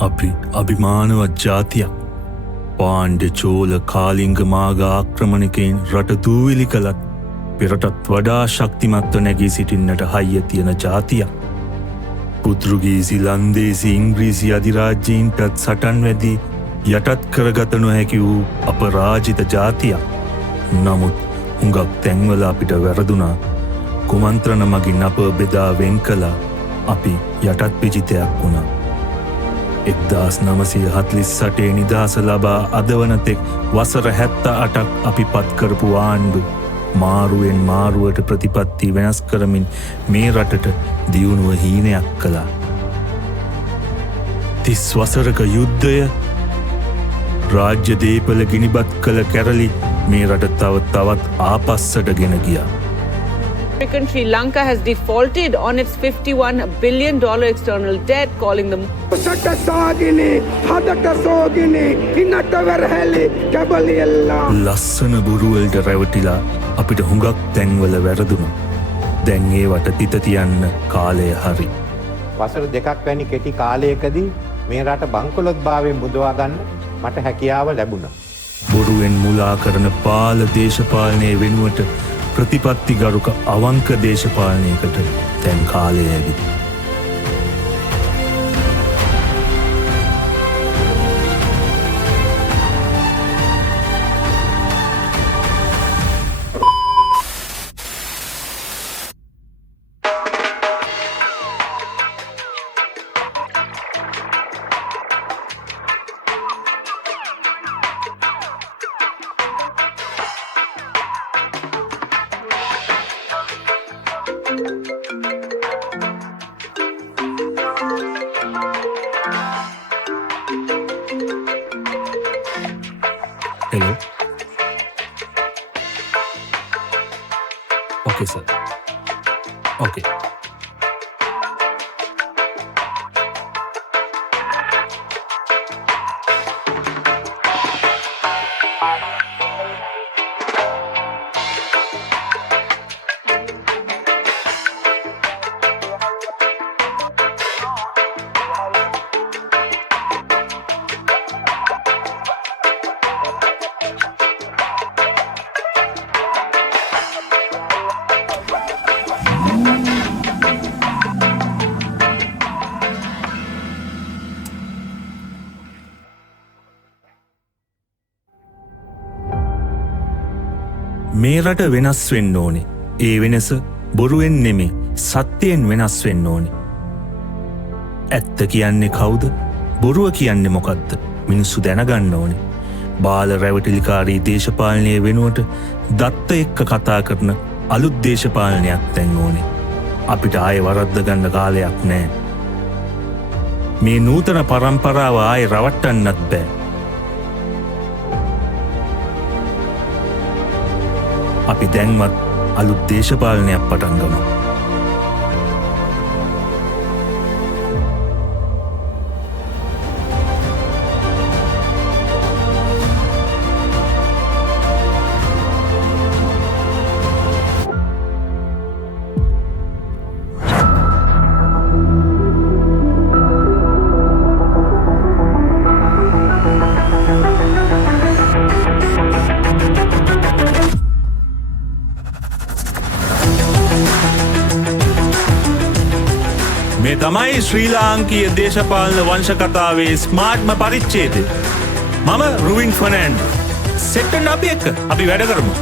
අපි අභිමානවත් ජාතියක්. පාණ්ඩ්‍ය චෝල කාලිංග මාග ආක්‍රමණකයින් රට දූවිලි කළත් පෙරටත් වඩා ශක්තිමත්ව නැගී සිටින්නට හයිය තියෙන ජාතියක්. පුත්රුගීසි ලන්දේසි ඉංග්‍රීසි අධිරාජ්‍යීන්ටත් සටන් වැදී යටත් කරගත නොහැකි වූ අපරාජිත ජාතියක්. නමුත් හුඟක් තැන්වල අපිට වැරදුනා. කුමන්ත්‍රණ මගින් අප බෙදා වෙන් කළා. අපි යටත් විජිතයක් වුණා. 1948 නිදහස ලබා අදවනතෙක් වසර 78ක් අපි පත් කරපු ආණ්ඩු මාරුවෙන් මාරුවට ප්‍රතිපත්ති වෙනස් කරමින් මේ රටට දියුණුව හීනයක් කළා. 30 වසරක යුද්ධය රාජ්‍ය දීපල ගිනිබත් කළ කැරලි මේ රට තවත් ආපස්සට ගෙන ගියා. Sri Lanka has defaulted on its $51 billion external debt, calling them ලස්සන බුරුවලට රැවටිලා අපිට හුඟක් තැන්වල වැරදුණා. දැන් ඒවට තිත තියන්න කාලය හරි. වසර 2ක් වැනි කෙටි කාලයකදී මේ රට බංකොලොත්භාවයෙන් මුදවා ගන්න මට හැකියාව ලැබුණා. බොරුවෙන් මුලා කරන පාල දේශපාලනය වෙනුවට ප්‍රතිපත්තිගරුක අවංක දේශපාලනයකට දැන් කාලය ඇවිත්. Hello. Okay, sir. Okay. මේ රට වෙනස් වෙන්න ඕනේ. ඒ වෙනස බොරුවෙන් නෙමේ සත්‍යයෙන් වෙනස් වෙන්න ඕනේ. ඇත්ත කියන්නේ කවුද? බොරුව කියන්නේ මොකද්ද? මිනිස්සු දැනගන්න ඕනේ. බාල රැවටිලිකාරී දේශපාලනය වෙනුවට දත්ත එක්ක කතා කරන අලුත් දේශපාලනයක් දැන් ඕනේ. අපිට ආයෙ වරද්ද ගන්න කාලයක් නැහැ. මේ නූතන පරම්පරාව ආයෙ රවට්ටන්නත් බෑ. අපි දැන්වත් අලුත් දේශපාලනයක් පටන් ගමු. මේ තමයි ශ්‍රී ලාංකීය දේශපාලන වංශ කතාවේ ස්මාර්ට්ම පරිච්ඡේදය. මම රුවින් ෆර්නෑන්ඩෝ. සෙට් වෙන්න අපි එක්ක අපි වැඩ කරමු.